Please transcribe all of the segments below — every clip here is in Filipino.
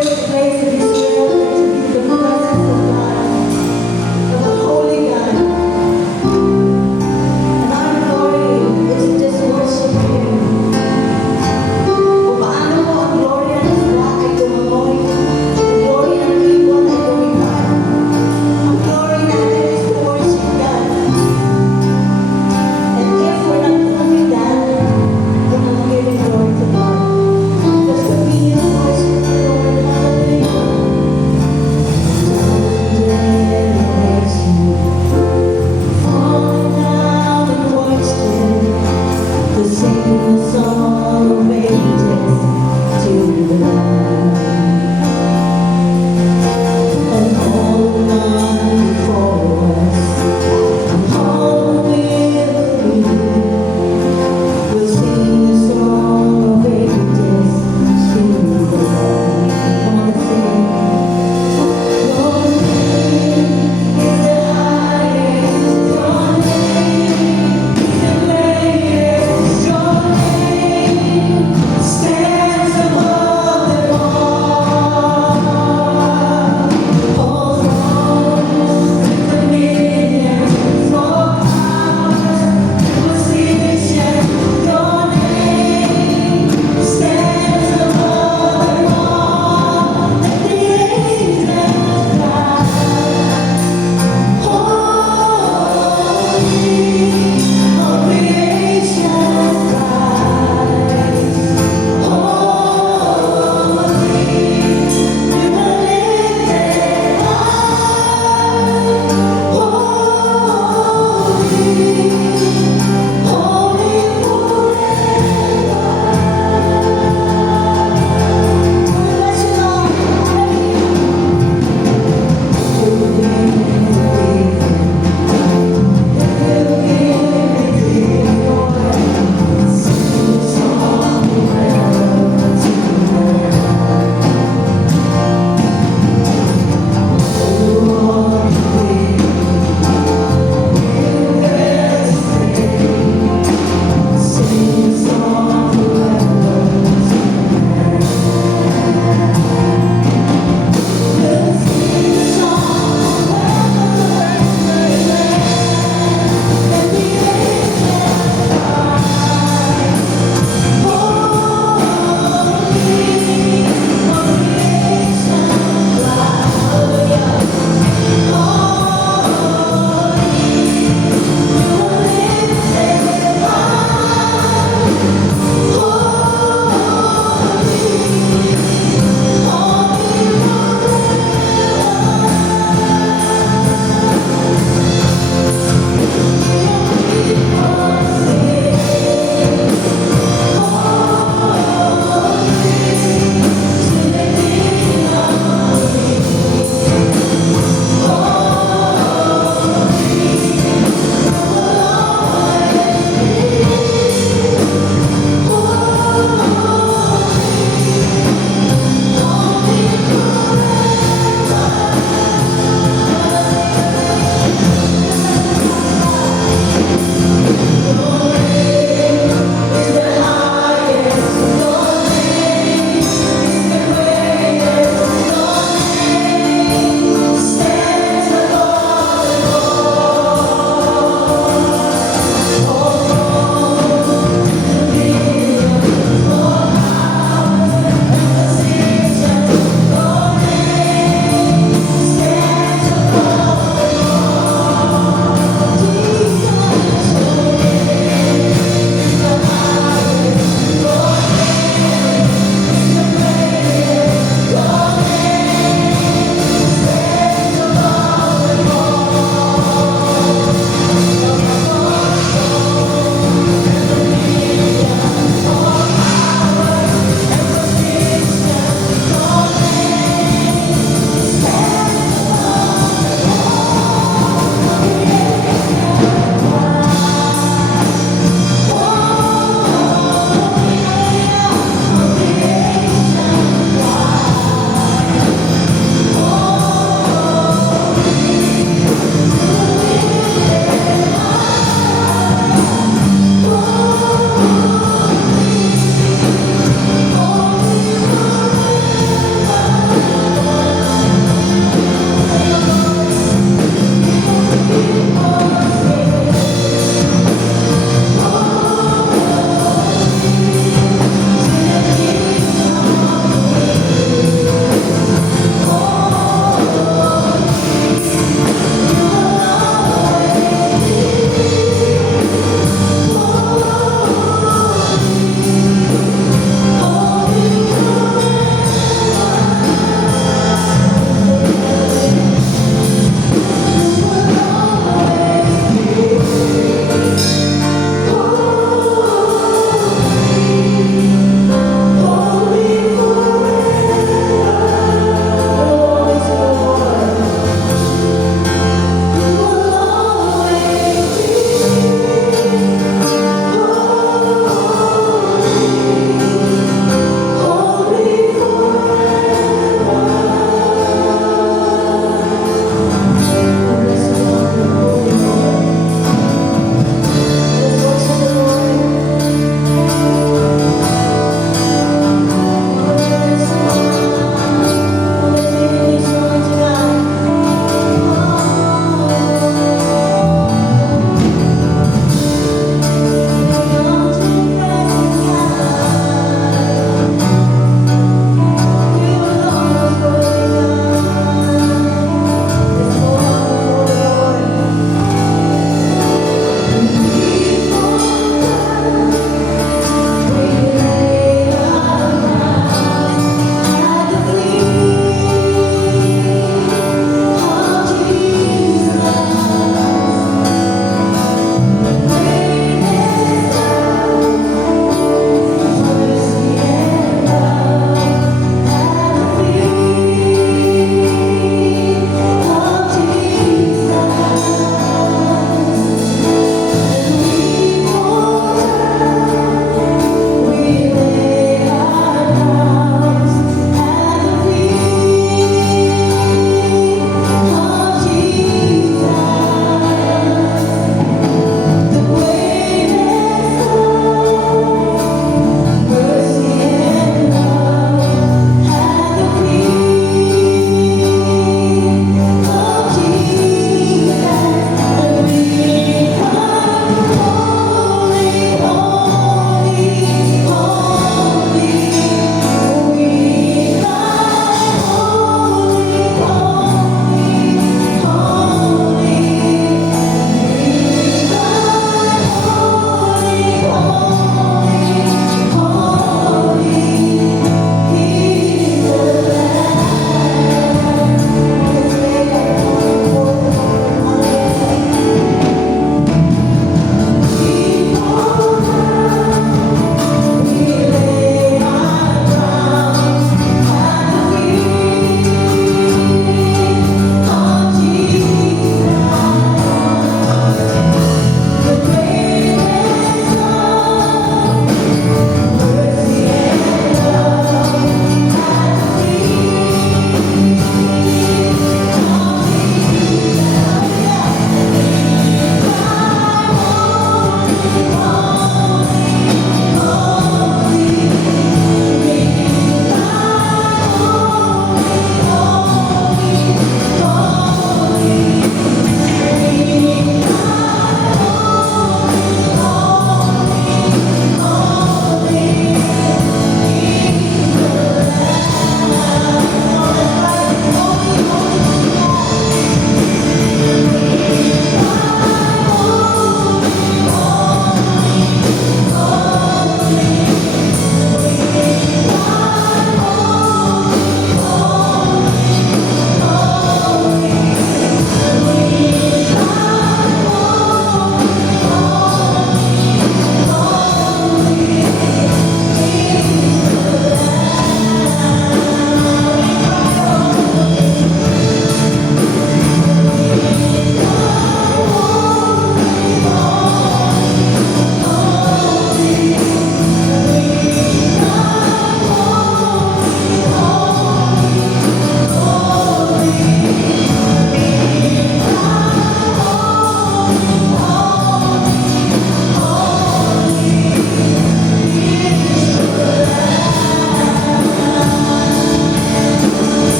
Glory to God. Just to be in the voice of the Lord. Hallelujah.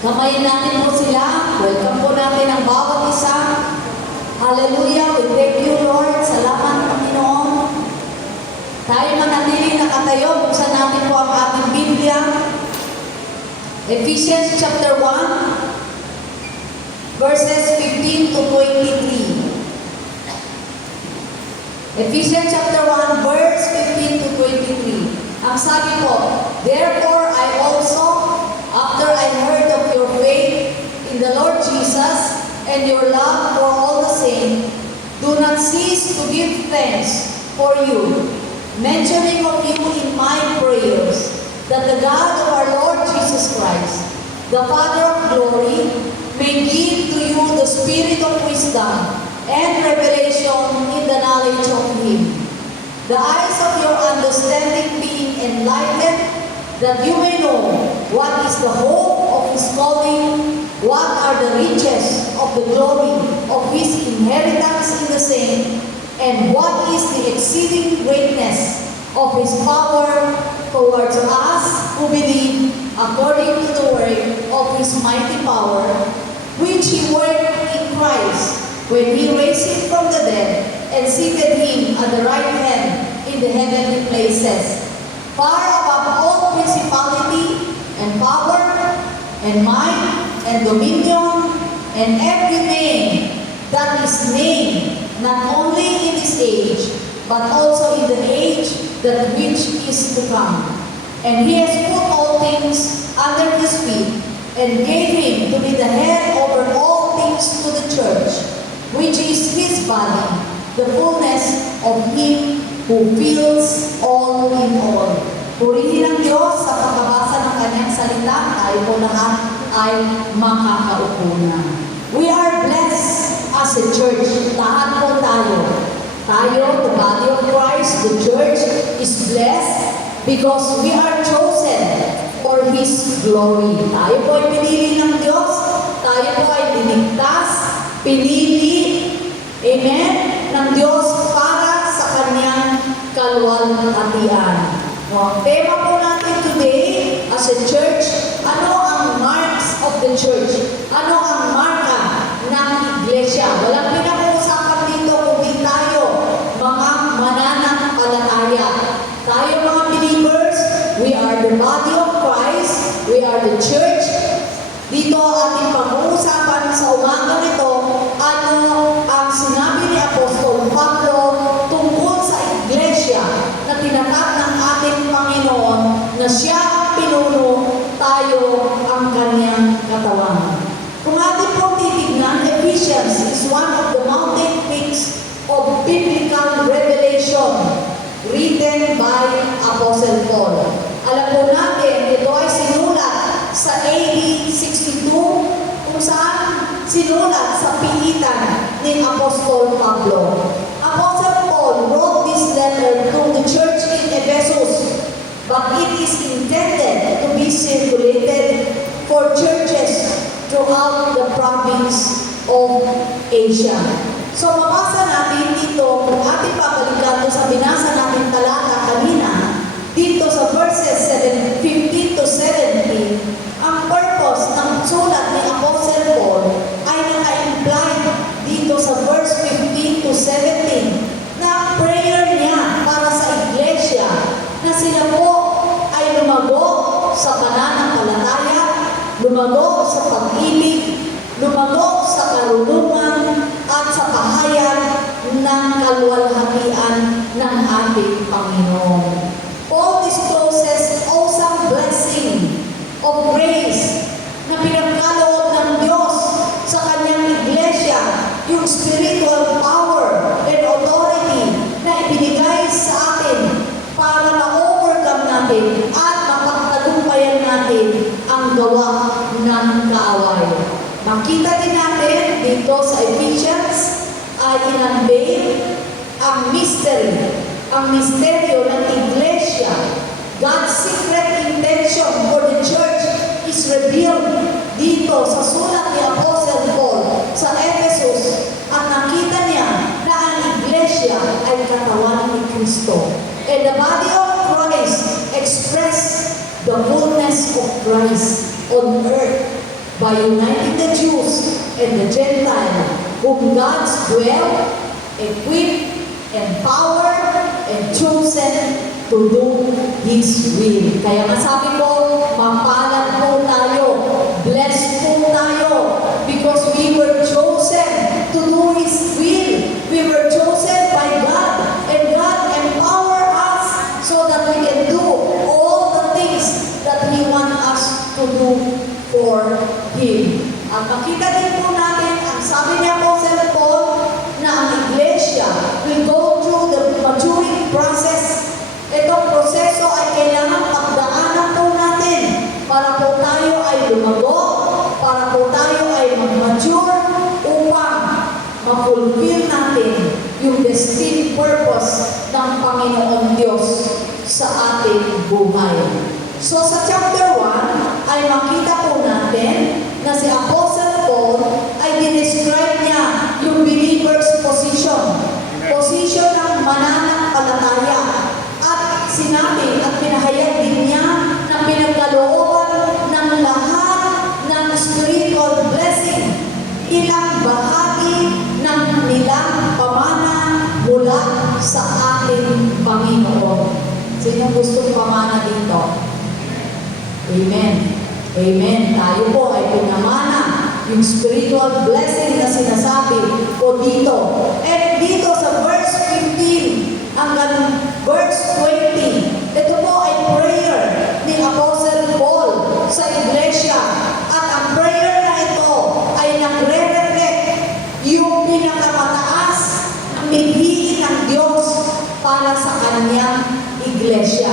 Kamayin natin po sila. Welcome po natin ang bawat isa. Hallelujah. We thank you, Lord. Salamat, Panginoon. Tayo manatili nakatayo. Buksan natin po ang ating Biblia. Ephesians chapter 1, verses 15 to 23. Ephesians chapter 1, verse 15 to 23. Ang sabi po, therefore I also, after I heard of your faith in the Lord Jesus and your love for all the saints, do not cease to give thanks for you, mentioning of you in my prayers, that the God of our Lord Jesus Christ, the Father of glory, may give to you the spirit of wisdom and revelation in the knowledge of Him, the eyes of your understanding being enlightened, that you may know what is the hope of His calling, what are the riches of the glory of His inheritance in the saints, and what is the exceeding greatness of His power towards us who believe, according to the work of His mighty power, which He worked in Christ, when He raised Him from the dead and seated Him at the right hand in the heavenly places, far above all principality and power and might and dominion and every name that is named, not only in this age, but also in the age that which is to come. And He has put all things under His feet, and gave Him to be the head over all things to the church, which is His body, the fullness of Him who fills all in all. Purihin ang Diyos sa pagkabasa ng Kanyang salita, tayo po lahat ay makakaupo na. We are blessed as a church. Lahat po tayo. Tayo, the body of Christ, the church is blessed because we are chosen for His glory. Tayo po ay pinili ng Diyos. Tayo po ay dinigtas, pinili, amen, ng Diyos para sa Kanyang kaluwalhatian. Ang tema po natin today as a church, ano ang marks of the church? Ano ang marka ng iglesia? Walang pinag-uusapan dito kundi tayo, mga mananampalataya. Tayo mga believers, we are the body of Christ, we are the church. Dito ating pag-uusapan sa umaga nito, ano ang sinabi ni Apostol Pablo tungkol sa iglesia na tinatag ng ating Panginoon na siya ang pinuno, tayo ang Kanyang katawan. Kung ating po titignan, Ephesians is one of the mountain peaks of biblical revelation written by Apostle Paul. Alam po natin, ito ay sinulat sa AD 62, kung saan sinulat sa pihitan ni Apostol Pablo. Apostle Paul wrote this letter to the church in Ephesus, but it is intended to be circulated for churches throughout the province of Asia. So mabasa natin dito, kung ating babalikan sa binasa natin talata kanina, dito sa verses 15 to 17, ang purpose ng sulat ni Apostle Paul ay naka-imply dito sa verse 15 to 17 na prayer niya para sa iglesia na sila po ay lumago sa pananampalataya, lumago sa pag-ibig, lumago sa karunungan at sa pahayag ng kaluwalhatian ng ating Panginoon. Paul discloses awesome blessing of grace na pinagkaloob ng Diyos sa Kanyang iglesia, yung spiritual power and authority na ibinigay sa atin para ma-overcome natin at mapagtagumpayan natin ang gawa ng kaaway. Makita din natin dito sa Ephesians ay in-unveil ang mystery, ang misteryo ng iglesia. God's secret intention for the church is revealed dito sa sulat ni Apostle Paul sa Ephesus, at nakita niya na ang iglesia ay katawan ni Kristo. And the body of Christ express the fullness of Christ on earth. by uniting the Jews and the Gentile, whom God's dwell, equipped, empowered, and chosen to do His will. Kaya masabi ko, mapalad po tayo, blessed po tayo, because we were chosen to do His will. We were chosen by God, and God empower us so that we can do all the things that He wants us to do for Him. At makita din po natin, ang sabi ni Apostle Paul, na ang iglesia will go through the maturing process. Itong proseso ay kailangan pagdaanan po natin para po tayo ay lumago, para po tayo ay mag-mature upang ma-fulfill natin yung destined purpose ng Panginoon Diyos sa ating buhay. So sa chapter 1 ay makita po natin na si Apostle Paul ay dinescribe niya yung believer's position. Position ng mananampalataya. At sinabi at pinahayag din niya na pinagkalooban ng lahat ng spiritual blessing. Ilang bahagi ng nilang pamana mula sa ating Panginoon. Sino gustong pamana dito? Amen. Amen. Tayo po ay pinamana yung spiritual blessing na sinasabi po dito. At dito sa verse 15 hanggang verse 20, ito po ay prayer ni Apostle Paul sa iglesia. At ang prayer na ito ay nagre-reflect yung pinakamataas na mithiin ng Diyos para sa kanyang iglesia.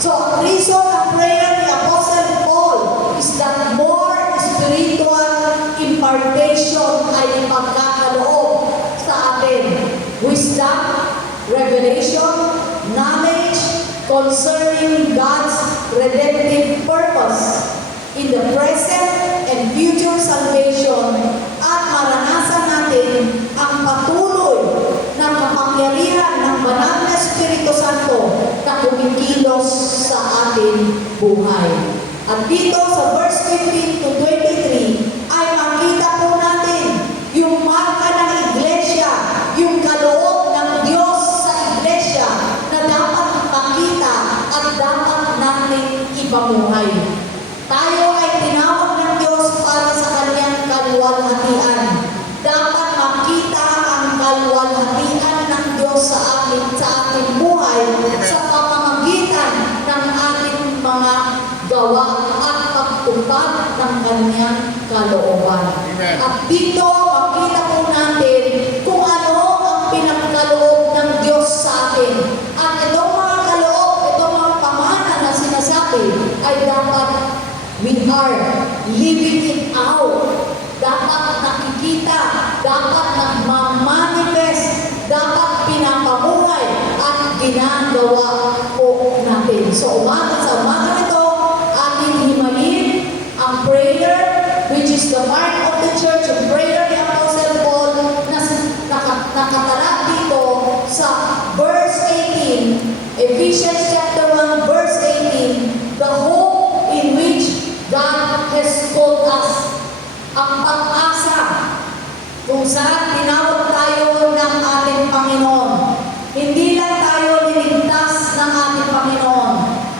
So, ang reason ng prayer ni Apostle Paul is that more spiritual impartation ay pagkakaloob sa atin. Wisdom, revelation, knowledge concerning God's redemptive purpose in the present and future salvation, at maranasan natin ang patuloy na kapangyarihan ng banal na Espiritu Santo na kumikilos sa ating buhay. At dito sa verse 15 to 23 ay makita po natin yung marka ng iglesia, yung kaloob ng Diyos sa iglesia na dapat makita at dapat natin ipamuhay. Tayo ay tinawag ng Diyos para sa kanyang kaluwalhatian. Dapat makita ang kaluwalhatian ng Diyos sa ating buhay sa pamamagitan ng ating mga gawa at pagtupad ng kanyang kalooban. Amen. At dito makita po natin kung ano ang pinagkaloob ng Diyos sa atin. At itong mga kaloob, itong mga pamana na sinasabi ay dapat we are living it out. Dapat nakikita, dapat nagmamanifest, dapat pinapamuhay at ginagawa po natin. So sa umaga nito, ating himayin ang prayer, which is the mark of the church, ang prayer ni Apostle Paul na nakatala dito sa verse 18, Ephesians chapter 1 verse 18, the hope in which God has called us. Ang pag-asa kung saan tinawag tayo ng ating Panginoon. Hindi lang tayo niligtas ng ating Panginoon,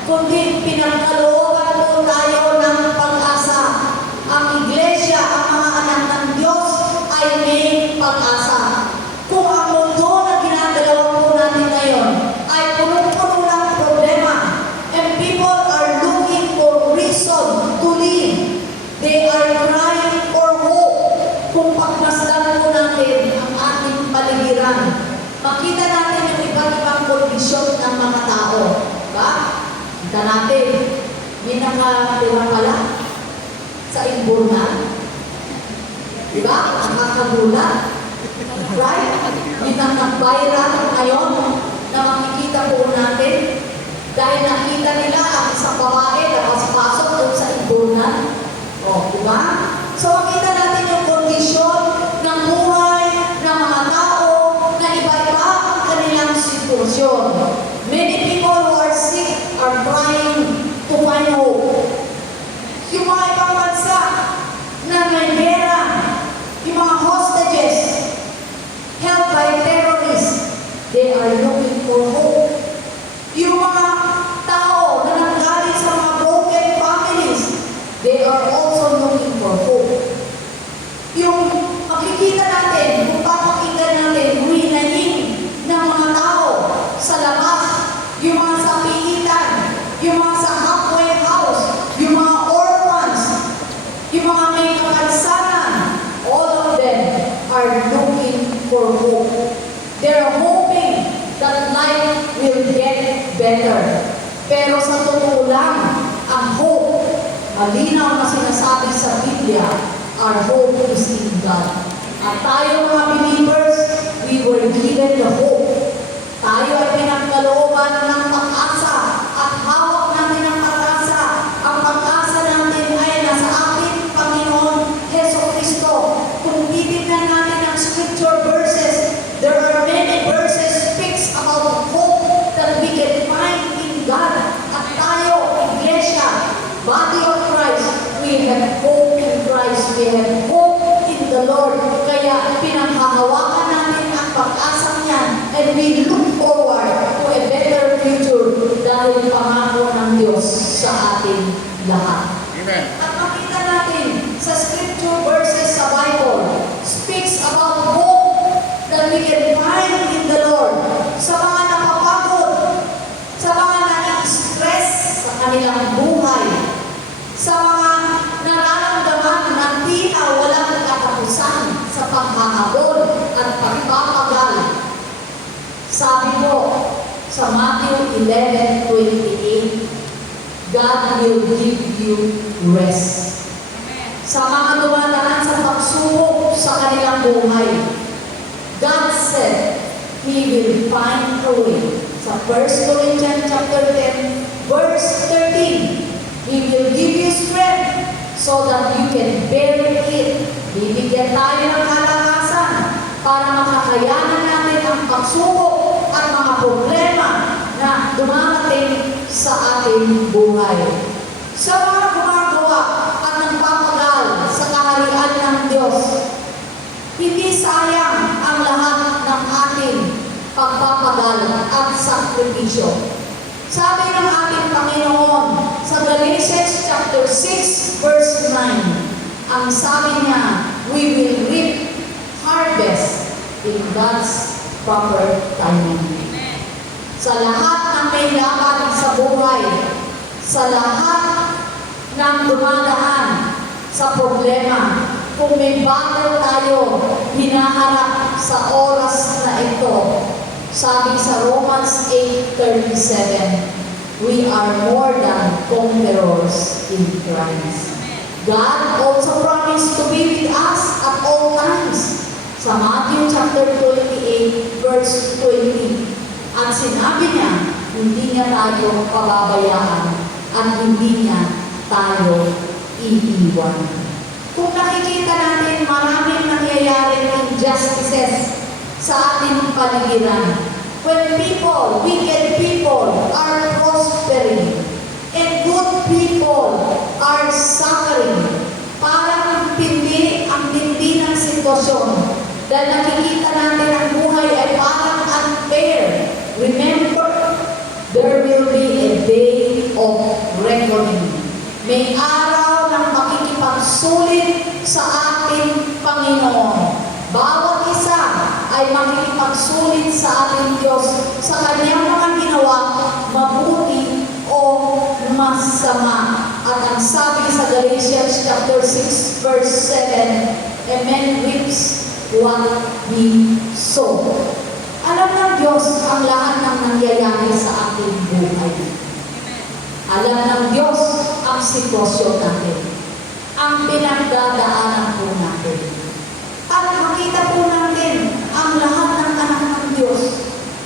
kundi pinagkalooban po tayo ng pag-asa. Ang iglesia, ang mga anak ng Diyos ay may pag-asa. Kung ang mundo na ginagalaw po natin ngayon ay punong-puno ng problema, and people are looking for reason to live, they are crying for hope. Kung pagmasdan po natin ang ating paligiran, makita natin yung iba't ibang kondisyon ng mga tao. Diba? Kita natin, may nakatira pala sa imburnan. Diba? Nakakagulat. Right? Yung nakapayran ngayon na makikita po natin dahil nakita nila ang isang babae na pasok doon sa imburnan. O, diba? So, makita natin yung kondisyon ng buhay ng mga tao na iba-iba ang kanilang sitwasyon. Many people who are sick are trying to find hope. Yung mga ibang bansa for hope. Yung mga tao na nanggaling sa mga broken families, they are also looking for hope. Yung makikita natin, kung papakinggan natin, hinahin ng mga tao sa labas, yung mga sa pihitan, yung mga sa halfway house, yung mga orphans, yung mga may kapansanan, all of them are looking for hope. They're hoping that life will get better. Pero sa totoo lang, ang hope, malinaw na sinasabi sa Biblia, our hope is in God. At tayo mga believers, we were given the hope. Tayo ay pinagkalooban ng pag-asa at hawak natin ang pag-asa. Ang pag-asa natin ay nasa ating Panginoon Heso Kristo. Kung titignan natin ang scripture verses, there are many verses speaks about the hope that we can find in God. At tayo, Iglesia, body of Christ, we have hope in Christ. We have hope in the Lord. Kaya pinanghahawakan natin ang pag-asa niyan, and we look forward to a better future dahil pangako ng Diyos sa ating lahat. Amen. At makita natin sa scripture verses sa Bible speaks about hope that we can find in the Lord. Sa mga napapagod, sa mga nai-stress sa kanilang buhay, sa mga nararamdaman na tila walang katapusan sa paghahabol at pagpapagal. Sabi ko sa Matthew 11:28, God will give you rest. Sa mga dumadaan sa pagsubok sa kanilang buhay, God said, He will find a way. Sa 1 Corinthians chapter 10, verse 13, He will give you strength so that you can bear it. Bibigyan tayo ng kalakasan para makakayanan natin ang pagsubok at mga problema na dumarating sa ating buhay. Sa mga gumagawa at nagpapagal sa kaharian ng Diyos, hindi sayang ang lahat ng ating pagpapagal at sakripisyo. Sabi ng ating Panginoon sa Galatians chapter 6 verse 9, ang sabi niya, we will reap harvest in God's proper timing. Sa lahat ng may laban sa buhay, sa lahat ng dumadaan sa problema, kung may battle tayo hinaharap sa oras na ito, sabi sa Romans 8:37, we are more than conquerors in Christ. God also promised to be with us at all times. Sa Matthew chapter 28, verse 20, at sinabi niya, hindi niya tayo pababayaan at hindi niya tayo iiwan. Kung nakikita natin, maraming nangyayaring injustices sa ating paligiran. When people, wicked people, are prospering and good people are suffering, parang ang tindi ng sitwasyon. Dahil nakikita natin ang buhay ay parang unfair. Remember, there will be a day of reckoning. May araw ng makikipagsulit sa ating Panginoon. Bawat isa ay makikipagsulit sa ating Diyos sa kanyang mga ginawa, mabuti o masama. At ang sabi sa Galatians chapter 6 verse 7, a man reaps what he sow. Alam ng Diyos ang lahat ng nangyayari sa ating buhay. Alam ng Diyos ang sitwasyon natin, ang pinagdadaanan po natin. At makita po natin ang lahat ng anak ng Diyos,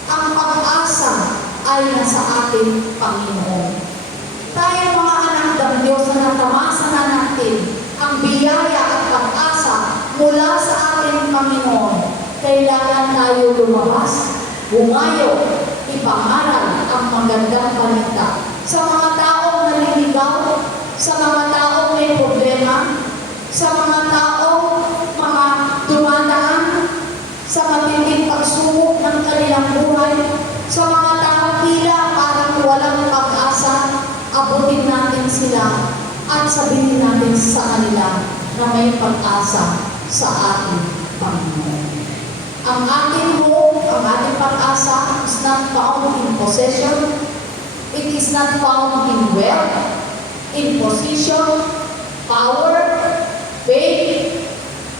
ang pag-asa ay nasa ating Panginoon. Tayo mga anak ng Diyos na natamasa na natin ang biyaya at pag-asa mula sa ating Panginoon. Kailangan tayo lumabas, bumayo, ipangaral ang magandang balita sa mga taong naliligaw, sa mga taong may problema, sa mga taong mga dumadaan sa matinding pagsubok ng kanilang buhay, sa mga sila at sabihin natin sa kanila na may pag-asa sa ating Panginoon. Ang ating hope, ang ating pag-asa is not found in possession. It is not found in wealth, in position, power, faith,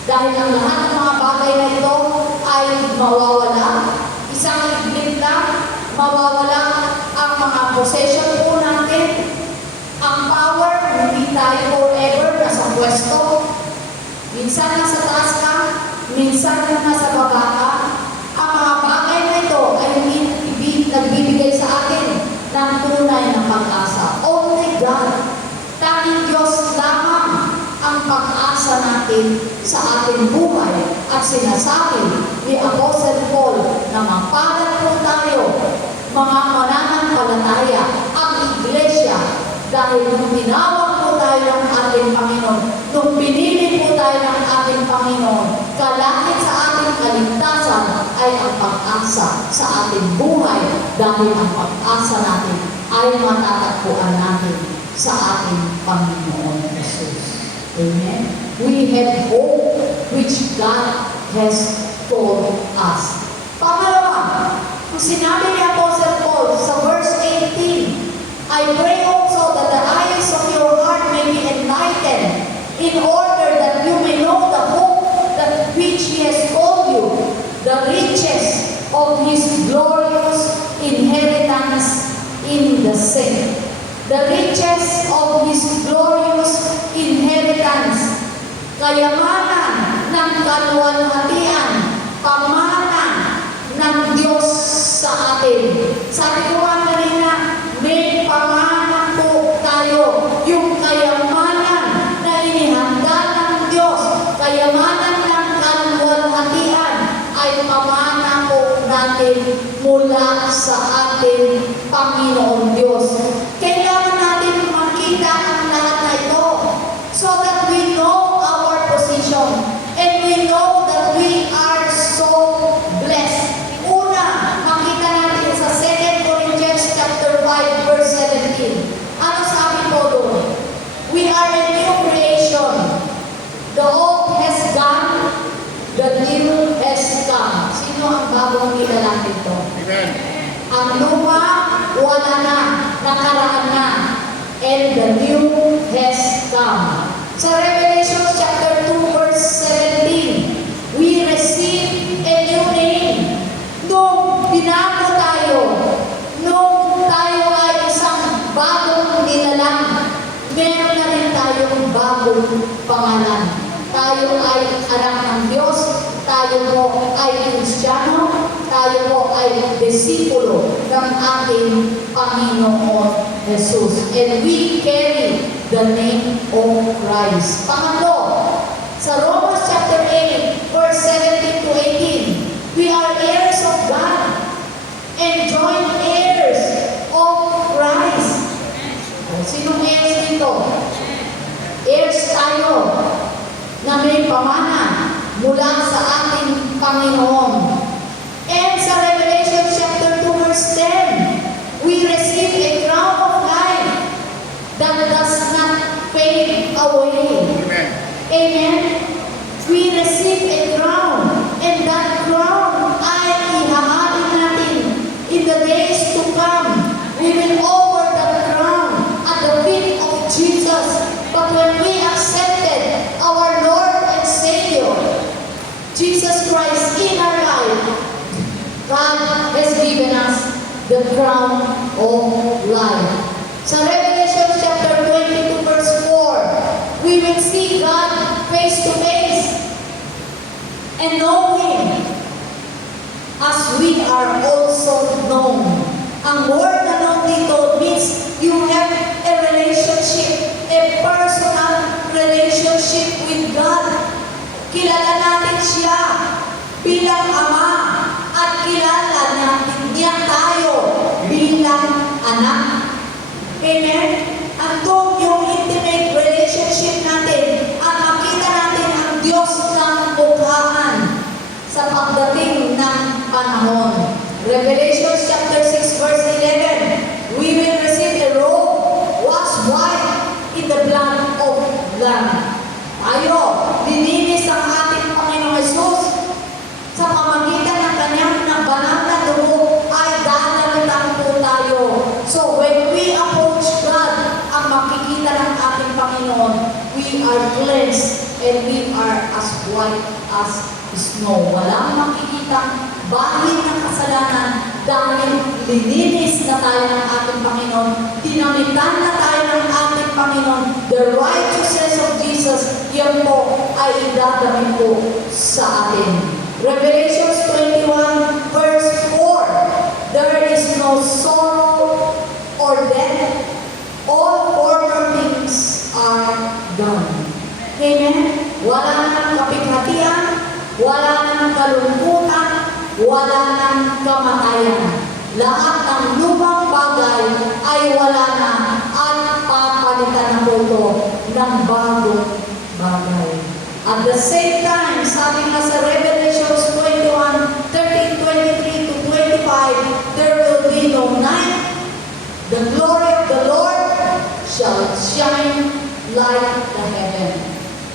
dahil ang lahat ng mga bagay na ito ay mawawala. Isang iglit lang, mawawala ang mga possession po natin. Ang power, hindi tayo forever nasa pwesto. Minsan nasa taas ka, minsan nasa baba ka. Ang mga bagay na ito ay hindi nagbibigay sa atin ng tunay na pag-asa. Only God, tanging Diyos lamang ang pag-asa natin sa ating buhay. At sinasabi ni Apostle Paul na mapalad po tayo, mga mananampalataya, ang iglesia, dahil nung tinawag po tayo ng ating Panginoon, nung pinili po tayo ng ating Panginoon, kalahit sa ating kaligtasan ay ang pag-asa sa ating buhay, dahil ang pag-asa natin ay matatagpuan natin sa ating Panginoon Jesus. Amen? We have hope which God has told us. Pangalawa, kung sinabi ni Apostle Paul sa verse 18, I pray also that the eyes of your heart may be enlightened, in order that you may know the hope that which He has called you, the riches of His glorious inheritance in the saints. The riches of His glorious inheritance, kayamanan ng kaluwalhatian, pamana ng Diyos sa atin. Sabi ko nga kanina, may pamana po tayo, yung kayamanan na inihanda ng Diyos, kayamanan ng kaluwalhatian, ay pamana po natin mula sa ating Panginoon Diyos. Kailangan natin makita ang lahat na ito so that we know our position and we know that we are so blessed. Una, makita natin sa 2 Corinthians chapter 5 verse 17. Ano sabi po doon? We are a new creation. The old has gone, the new has come. Sino ang bagong nilalang ito? Amen. Ang luma, wala na, nakaraan na, and the new has come. Sa Revelation chapter 2 verse 17, we receive a new name. Nung binago tayo, nung tayo ay isang bagong nilalang, meron na rin tayong bagong pangalan. Tayo ay anak ng Diyos, tayo po ay Kristiyano, tayo po ay disipulo ng ating Panginoon Jesus. And we carry the name of Christ. Pangatlo, sa Romans chapter 8, verse 17 to 18, we are heirs of God and joint heirs of Christ. Sinong heirs dito? Heirs tayo na may pamana mula sa ating Panginoon. And sa Revelation chapter 2 verse 10, we receive a crown of life that does not fade away. Amen. Amen? We receive a crown, and that crown ay ihahalin natin in the days to come. We will offer that crown at the feet of Jesus. But when we accepted our Lord and Savior, Jesus Christ in our life, God has given us the crown of life. Sa Revelation chapter 22 verse 4, we will see God face to face and know Him as we are also known. Ang word na known dito means you have a relationship, a personal relationship with God. Kilala natin siya bilang Ama at kilala natin niya tayo bilang anak. Amen? Andun yung intimate relationship natin at makita natin ang Diyos ng mukhaan sa pagdating ng panahon. Revelation chapter 6 verse 11, we will receive a robe washed white Panginoon, we are cleansed and we are as white as snow. Walang makikitang bahid ng kasalanan dahil lininis na tayo ng ating Panginoon. Dinamitan na tayo ng ating Panginoon. The righteousness of Jesus, yan po ay idadamit po sa atin. Revelation 21 verse 4, there is no sorrow or death. All former things are done. Amen? Wala nang kapighatian, wala nang kalungkutan, wala nang kamatayan. Lahat ng lumang bagay ay wala na at papalitan na po ito ng bagong bagay. At the same time, sabi nga sa Revelation 21, 13, 23 to 25, there will be no night. The glory of the Lord shall shine like the heaven.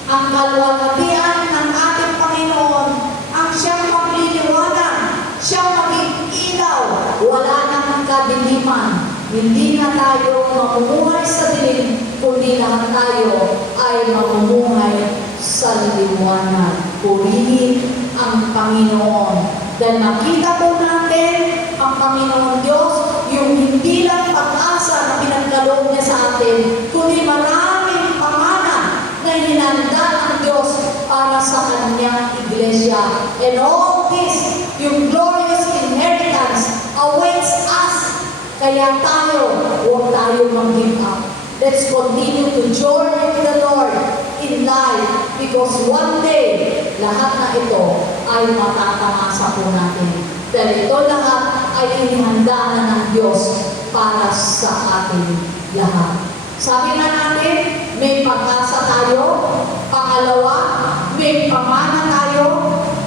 Ang kalwalhatian ng ating Panginoon, ang siyang magliliwanag, siyang maging ilaw, wala nang kadiliman. Hindi na tayo mamumuhay sa dilim, kundi lahat tayo ay mamumuhay sa liwanag. Purihin ang Panginoon. Dahil nakita po natin ang Panginoon Diyos, yung hindi lang pag-asa na pinagkaloob niya sa atin, kundi maraming pamana na hinanda ng Diyos para sa kanyang iglesia. And all this, yung glorious inheritance, awaits us. Kaya tayo, huwag tayo mag-give up. Let's continue to journey with the Lord in life because one day, lahat na ito ay matatamasa po natin. Dahil ito lahat ay inihanda na ng Diyos para sa ating lahat. Sabi na natin, may pag-asa tayo. Pangalawa, may pamana tayo.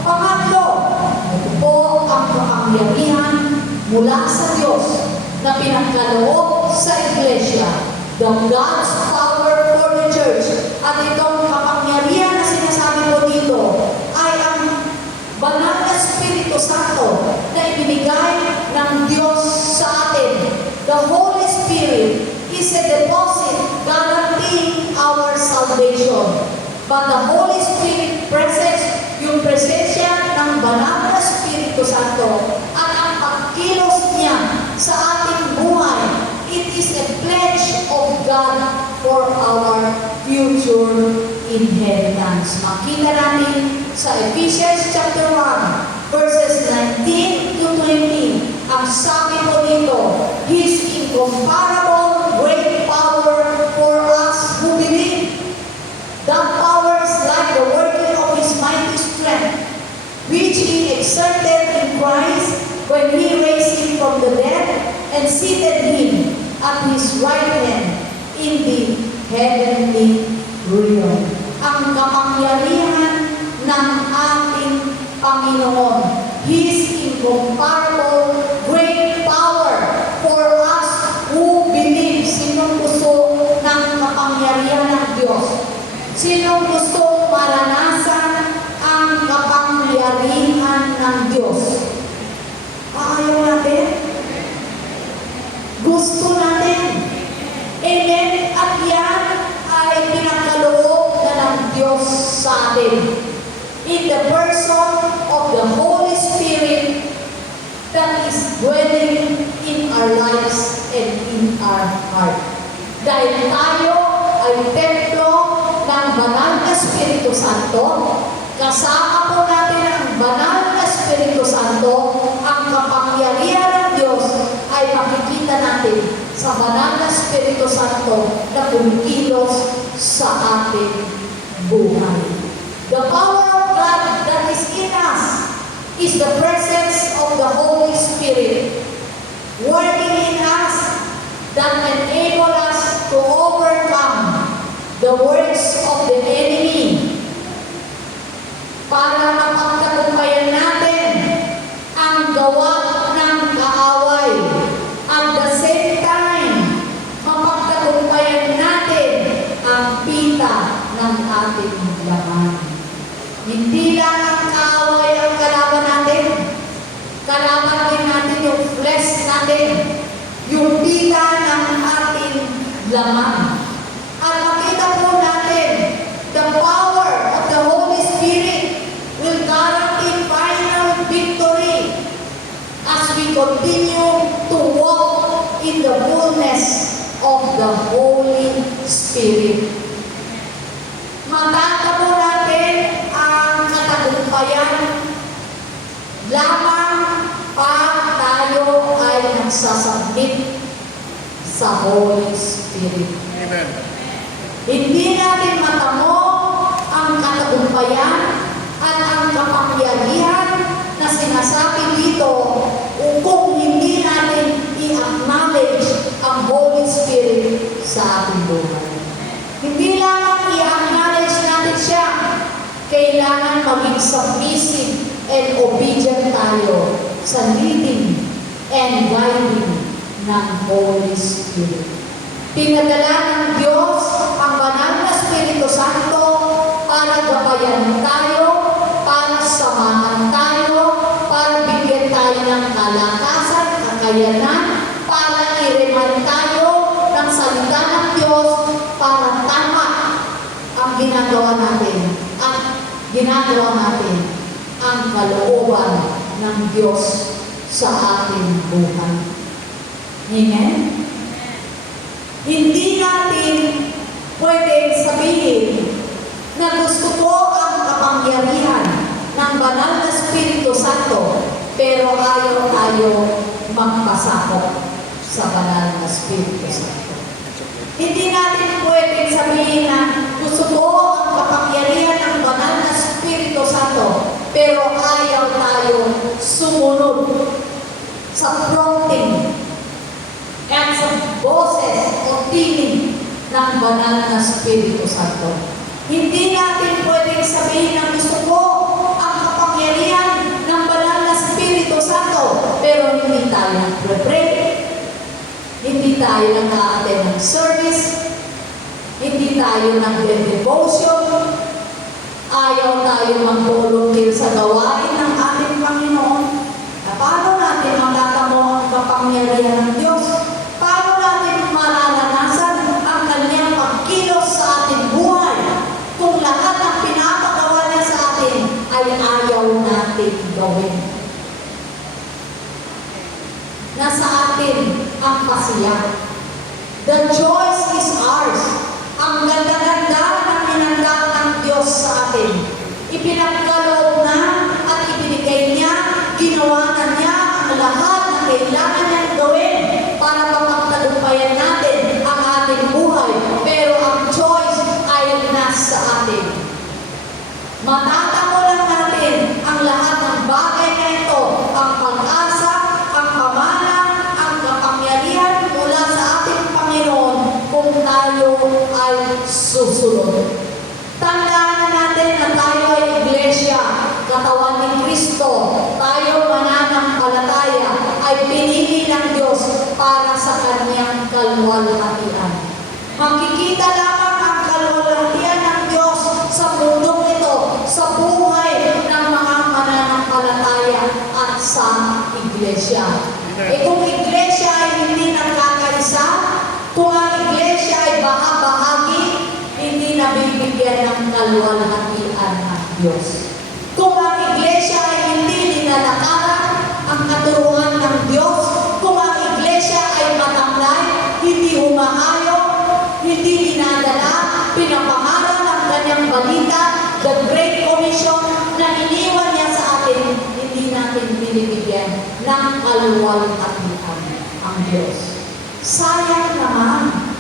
Pangatlo, ito po ang kapangyarihan mula sa Diyos na pinagkaloob sa iglesia. The God's power for the church. At itong kapangyarihan na sinasabi ko dito ay ang banal na Espiritu Santo na ibinigay ng Diyos sa atin. The Holy Spirit is a deposit guaranteeing our salvation. But the Holy Spirit presence, yung presensya ng banal na Espiritu Santo at ang pagkilos niya sa ating buhay, it is a pledge of God for our future inheritance. Makita natin sa Ephesians chapter 1, verses 19 to 20. Ang sabi po dito, His incomparable great power for us who believe. That power is like the working of His mighty strength, which He exerted in Christ when He raised Him from the dead and seated Him at His right hand in the heavenly realm. Ang kapangyarihan ng ating Panginoon, His incomparable great power for us who believe. Sinong gusto ng kapangyarihan ng Diyos? Sinong gusto maranasan ang kapangyarihan ng Diyos? Ayaw natin? Gusto natin. Amen? At yan ay pinagkaloob na ng Diyos sa atin. In the person of the Holy Spirit that is dwelling in our lives and in our heart. Dahil tayo ay templo ng banal na Espiritu Santo, kasama po natin ang banal na Espiritu Santo, ang kapangyarihan ng Diyos ay makikita natin sa banal na Espiritu Santo na kumikilos sa ating buhay. The power of God that is in us is the presence of the Holy Spirit working in us that enable us to overcome the works of the enemy para mapagtagumpayan natin ang gawa ng kaaway. At the same time, mapagtagumpayan natin ang pita ng ating laman. Hindi lang ang kaaway ang kalaban natin. Kalaban din natin yung flesh natin. Yung pita ng ating laman. At makita po na fullness of the Holy Spirit. Matatamo natin ang katagumpayan lamang pag tayo ay nagsasubmit sa Holy Spirit. Amen. Hindi natin matamo ang katagumpayan at ang kapangyarihan na sinasabi dito kung hindi natin i-acknowledge ang Holy Spirit sa ating buhay. Hindi lamang i-acknowledge natin siya, kailangan maging submissive and obedient tayo sa leading and guiding ng Holy Spirit. Pinadala ng Diyos ang banal na Espiritu Santo para gabayan tayo, para samahan tayo, para bigyan tayo ng kalakasan, kakayanan, para i-remind tayo ng salita ng Diyos para tama ang ginagawa natin at ginagawa natin ang kalooban ng Diyos sa ating buhay. Amen? Hindi natin pwedeng sabihin na gusto ko ang kapangyarihan ng banal na Espiritu Santo, pero ayaw tayo magpasakop sa banal na Espiritu Santo. Hindi natin pwedeng sabihin na gusto ko ang kapangyarihan ng banal na Espiritu Santo, pero ayaw tayo sumunod sa prompting at sa boses o tinig ng banal na Espiritu Santo. Hindi natin pwedeng sabihin na gusto ko ang kapangyarihan ng banal na Espiritu Santo, pero hindi tayo nagpre-pray, hindi tayo nag-a-attend ng service, hindi tayo nag-devotion, ayaw tayo mag-volunteer sa gawain ng ating Panginoon. Na paano natin matatamo ang kapangyarihan ng Diyos? Paano natin mararanasan ang kanyang pagkilos sa ating buhay kung lahat ng pinapagawa niya sa atin ay ayaw natin gawin? Nasa atin ang pasiya. The choice is ours. Ang ganda-ganda ng hinanda ng Diyos sa atin. Ipinagkaloob na at ibinigay niya, ginawa na niya ang lahat na kailangan niyang gawin para mapagtagumpayan natin ang ating buhay. Pero ang choice ay nasa atin. Matatamo lang natin ang lahat ng bagay na ito, ang pag-asa, ang pamana, ang kapangyarihan mula sa ating Panginoon kung tayo ay susunod. Tandaan na natin na tayo ay iglesia, katawan ni Kristo. Tayo mananampalataya ay pinili ng Diyos para sa kanyang kalwalhatian. Makikita lamang ang kalwalhatian ng Diyos sa mundong ito, sa buhay ng mga mananampalataya at sa iglesia. Kung iglesia ay hindi nagkakaisa, kung ang iglesia ay bahagi, hindi nabibigyan ng kalwalhatian ng Diyos. Kung ang iglesia ay hindi nilalakaran ang katuruan ng Diyos, kung ang iglesia ay matamlay, hindi humahayo, hindi dinadala, pinapangaral ng kanyang balita, the Great Commission na iniwan niya sa atin, hindi natin binibigyan ng kalwalhatian ang Diyos. Sayang naman,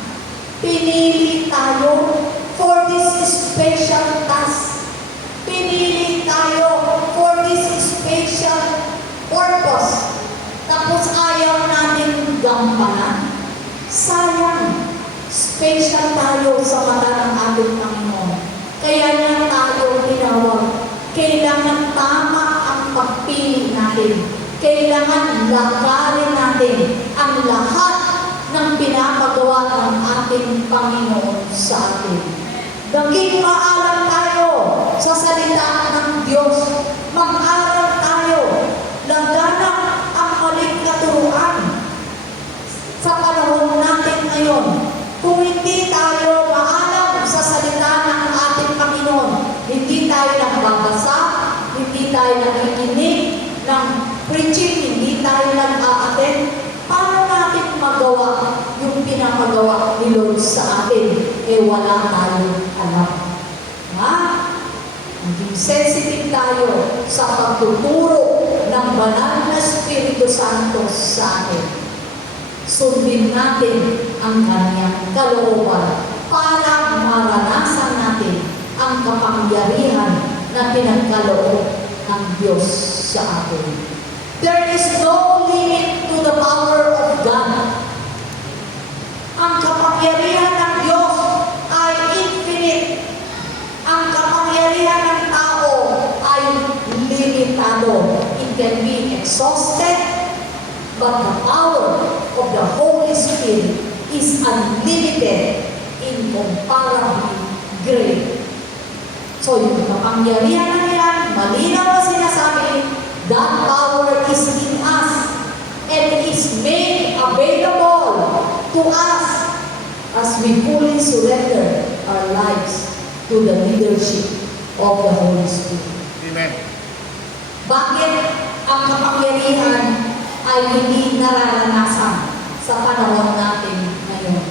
pinili tayo for this special task. Pinili tayo for this special purpose. Tapos ayaw natin gampanan. Sayang, special tayo sa mata ng ating Panginoon. Kaya niya tayo tinawag. Kailangan tama ang pagpili natin. Kailangan lakarin natin ang lahat ng pinapagawa ng ating Panginoon sa atin. Naging maalam tayo sa salita ng Diyos. Mag-aral tayo. Laganap ang maling katuruan sa panahon natin ngayon. Kung hindi tayo maalam sa salita ng ating Panginoon, hindi tayo nagbabasa, hindi tayo nakikinig ng preaching, hindi tayo nag-a-attend, paano natin magawa yung bumilos sa atin, wala tayong alam. Ha? Maging sensitive tayo sa pagtuturo ng banal na Espiritu Santo sa atin. Sundin natin ang kanyang kalooban para maranasan natin ang kapangyarihan na pinagkaloob ng Diyos sa atin. There is no limit to the power of God. Ang kapangyarihan ng Diyos ay infinite. Ang kapangyarihan ng tao ay limitado. It can be exhausted, but the power of the Holy Spirit is unlimited, incomparably great. So yung kapangyarihan na yan, malinaw na sinasabi, that power is in us and is made available to us as we fully surrender our lives to the leadership of the Holy Spirit. Amen. Bakit ang kapangyarihan ay hindi nararanasan sa panahon natin ngayon?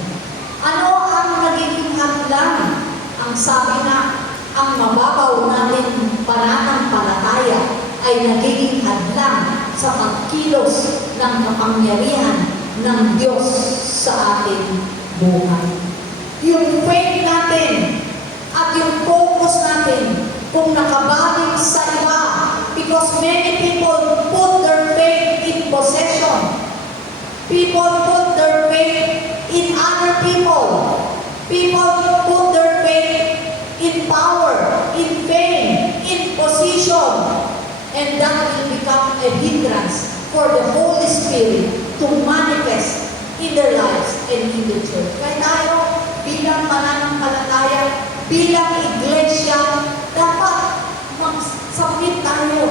Ano ang nagiging hadlang? Ang sabi na, ang mababaw natin pananampalataya ay nagiging hadlang sa pagkilos ng kapangyarihan ng Diyos sa ating buhay. Yung faith natin at yung focus natin kung nakabalik sa iba, because many people put their faith in possession. People put their faith in other people. People put their faith in power, in fame, in position. And that will become a hindrance for the Holy Spirit to manifest in their lives and in the church. Kaya tayo, bilang mananampalataya, bilang iglesia, dapat magsabit tayo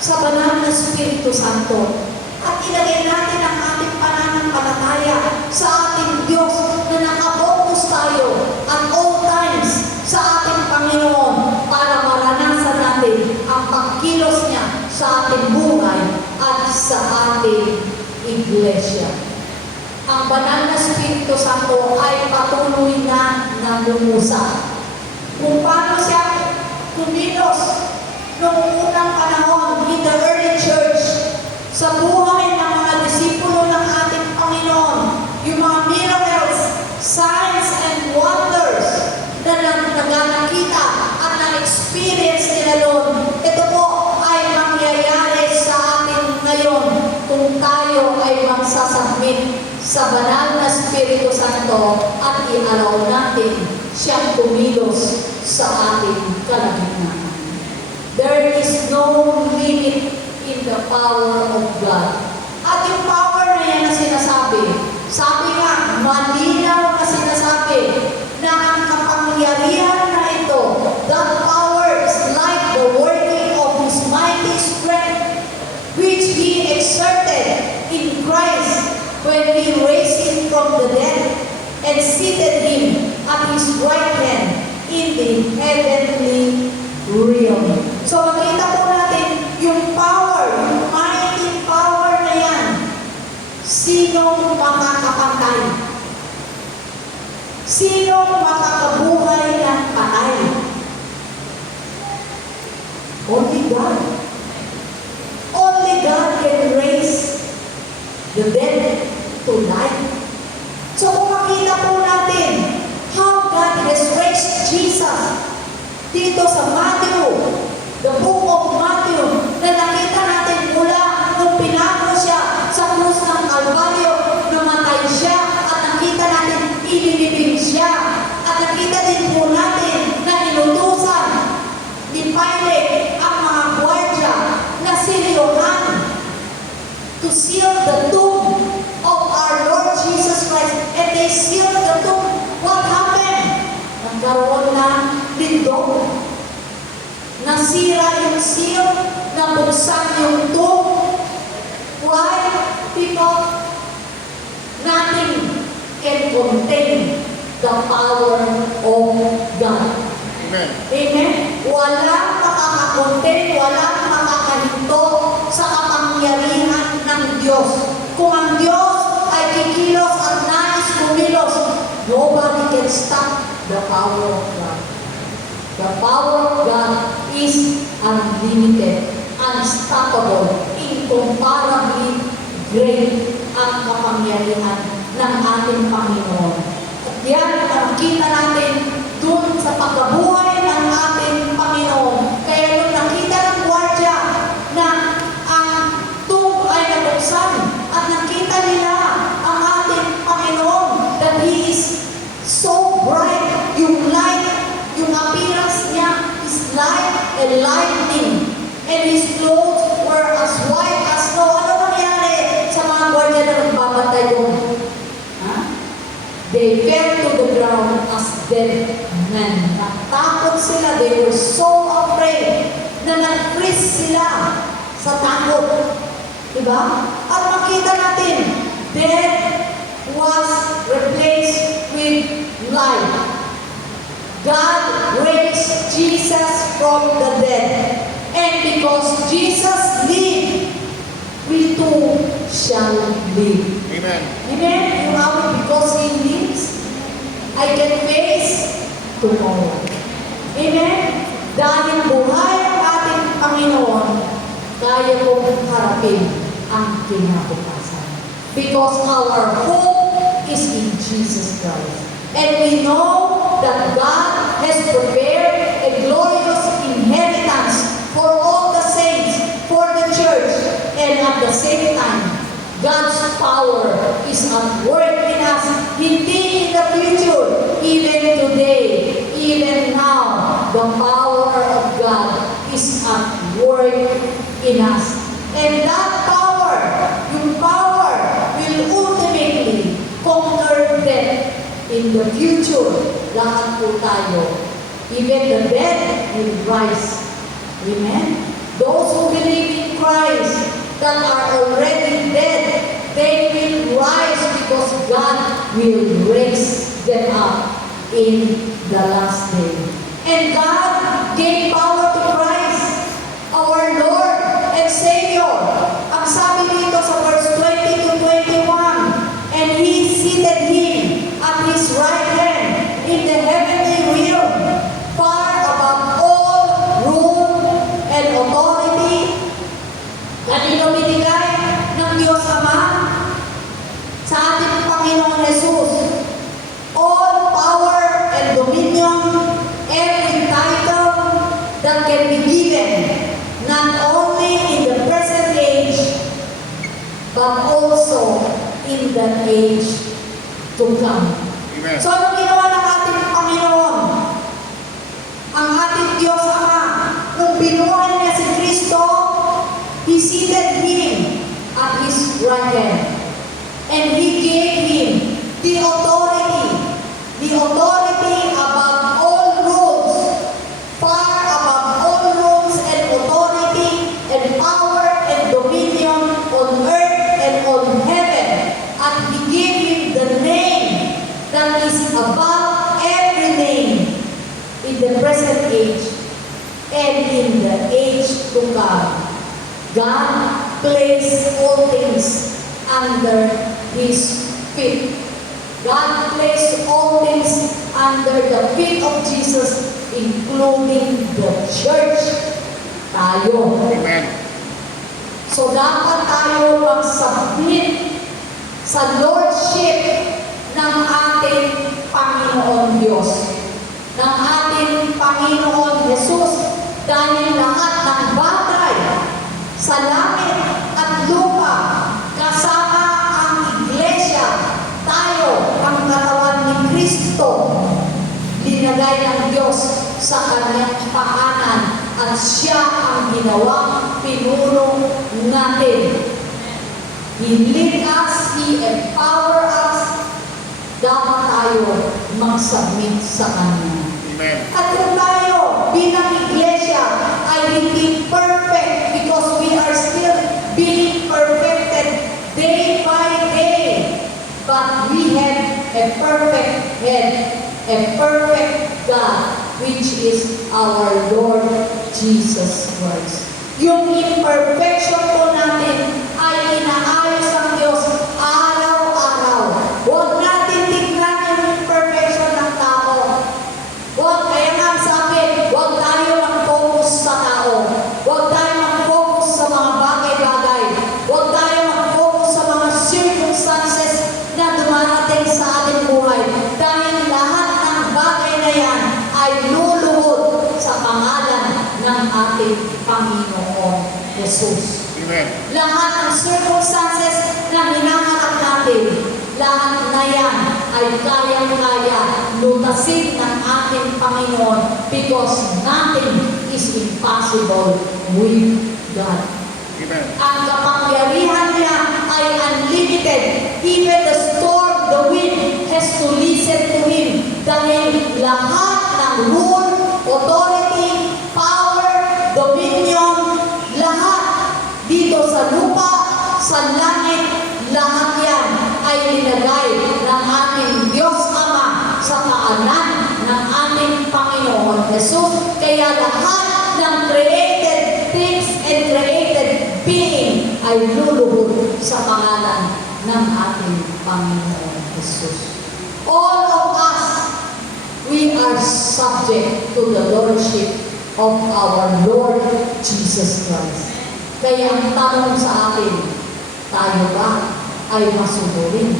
sa banal na Espiritu Santo. At ilagay natin ang ating pananampalataya sa ating Diyos na nakapokus tayo at all times sa ating Panginoon para maranasan natin ang pagkilos niya sa ating buhay at sa ating iglesia. Ang banal na Espiritu Santo ay patuloy na nangungusap. Kung paano siya kumilos noong unang panahon in the early church sa buhay ng mga disipulo ng ating Panginoon, yung mga miracles, signs and wonders na nakita at na-experience nila doon, ito po ay mangyayari sa atin ngayon kung tayo ay magsasubmit sa banal na Espiritu Santo at i-allow natin siyang kumilos sa ating kalagitnaan. There is no limit in the power of God. At yung power na yan na sinasabi, sabi nga, malinaw na sinasabi na ang kapangyarihan na ito, that power is like the working of His mighty strength, which He exerted in Christ when He raised Him from the dead and seated Him at His right hand in the heavenly realm. So makita po natin yung power, yung mighty power na yan. Sinong makakapatay? Sinong makakabuhay ng patay? Only God. Only God can raise the dead to life. So kung makita po natin how God has raised Jesus dito sa Matthew, the book of Matthew, na nakita natin mula nung pinako siya sa krus ng Kalbaryo, namatay siya, at nakita natin inilibing siya, at nakita din po natin na inutusan ni Pilate ang mga gwardya na sinilyohan to seal the tomb of our Lord Jesus Christ, and they sealed the tomb. What happened? Nagkaroon ng lindol. Nasira yung seal, nabuksan yung tomb. Why? Because nothing can contain the power of God. Amen. Amen? Walang makakakontain, walang makakahinto sa kapangyarihan ng Diyos. Kung ang Diyos ay kikilos at nais kumilos, stop the power of God. The power of God is unlimited, unstoppable, incomparably great ang kapangyarihan ng ating Panginoon. At yan, nakikita natin dun sa pagkabuhay ng ating Panginoon. Kaya nung nakita ng gwardya na ang tomb ay nabuksan at nakita nila ang ating Panginoon, that He is so bright, yung light, yung appearance niya is light and lightning, and His clothes were as white as snow. Ano nangyari sa mga gwardya na nagbabantay doon? They fell to the ground as dead men. Natakot sila. They were so afraid na nag-freeze sila sa takot. Diba? At makita natin, death was replaced with life. God raised Jesus from the dead. And because Jesus lived, we too shall live. Amen. Amen? Yung awit, because He lives, I can face tomorrow. Amen? Dahil buhay ang ating Panginoon, kaya kong harapin ang kinabukasan. Because our hope is in Jesus Christ. And we know that God has prepared a glorious inheritance for all the saints, for the church, and at the same time, God's power is at work in us, hindi in the future, even today, even now, the power of God is at work in us. And that power, yung power, will ultimately conquer death in the future. Lahat po tayo, even the dead will rise. Amen? Those who believe in Christ, that are already dead, they will rise because God will raise them up in the last day. And God gave power to Christ, our Lord and Savior. Ang sabi dito sa verse 20 to 21, and He seated Him at His right hand in the heavenly realm, far above all rule and authority. Kanino binigay ng Diyos Ama? Sa ating Panginoon Jesus. All power and dominion, every title that can be given, not only in the present age, but also in the age to come. Amen. So, ano ginawa ng ating Panginoon? Ang ating Diyos Ama, nung binuhay niya si Kristo, He seated Him at His right hand. And He gave Him the authority above all rules, far above all rules and authority and power and dominion on earth and on heaven. And He gave Him the name that is above every name in the present age and in the age to come. God placed all things under His feet. God placed all things under the feet of Jesus, including the church. Tayo. Amen. So dapat tayo mag-submit sa Lordship ng ating Panginoon Diyos, ng ating Panginoon Jesus, dahil lahat ng bagay sa langit at lupa, kasama ang iglesia, tayo, ang katawan ni Kristo, linagay ng Diyos sa kanyang paanan at siya ang ginawang pinuno natin. He lead us, He empower us, dapat tayo mag-submit sa Kanya. Amen. At kung tayo bilang iglesia ay hindi perfect because we are still being perfected day by day, but we have a perfect head, a perfect God, which is our Lord Jesus Christ. Yung imperfection po natin ay inaayos ng Diyos araw-araw. Huwag natin tignan yung imperfection ng tao. ating Panginoon Jesus. Amen. Lahat ng circumstances na hinaharap natin, lahat na yan ay kayang-kaya lutasin ng ating Panginoon because nothing is impossible with God. Amen. Ang kapangyarihan niya ay unlimited. Even the storm, the wind has to listen to Him. Dahil lahat ng rule, authority, power, dominion, lahat dito sa lupa, sa langit, lahat yan ay linagay ng ating Diyos Ama sa paanan ng ating Panginoon Jesus. Kaya lahat ng created things and created being ay luluhod sa pangalan ng ating Panginoon Jesus. All of us, we are subject to the Lordship of our Lord Jesus Christ. Kaya ang tanong sa atin, tayo ba ay masunurin?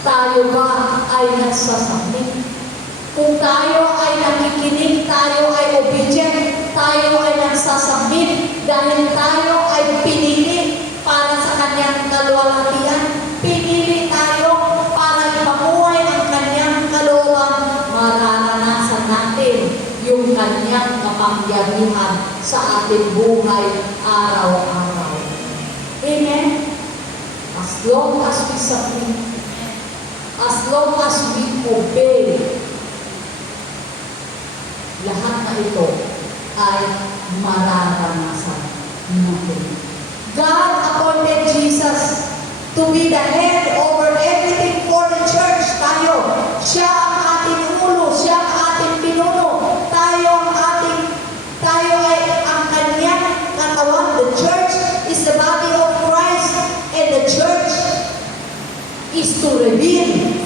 Tayo ba ay nagsasubmit? Kung tayo ay nakikinig, tayo ay obedient, tayo ay nagsasubmit dahil tayo ay pinili para sa kanyang kalwalhatian. Pinili tayo para ipamuhay ang kanyang kalooban. Mararanasan natin yung kanyang kapangyarihan sa ating buhay araw-araw. Amen? As long as we submit, as long as we obey, lahat na ito ay mararanasan natin. God appointed Jesus to be the head over everything for the church. Siya ang ating ulo, siya ang ating pinuno. Tayo ay ang kanyang katawan. The church is the body of Christ, and the church is to reveal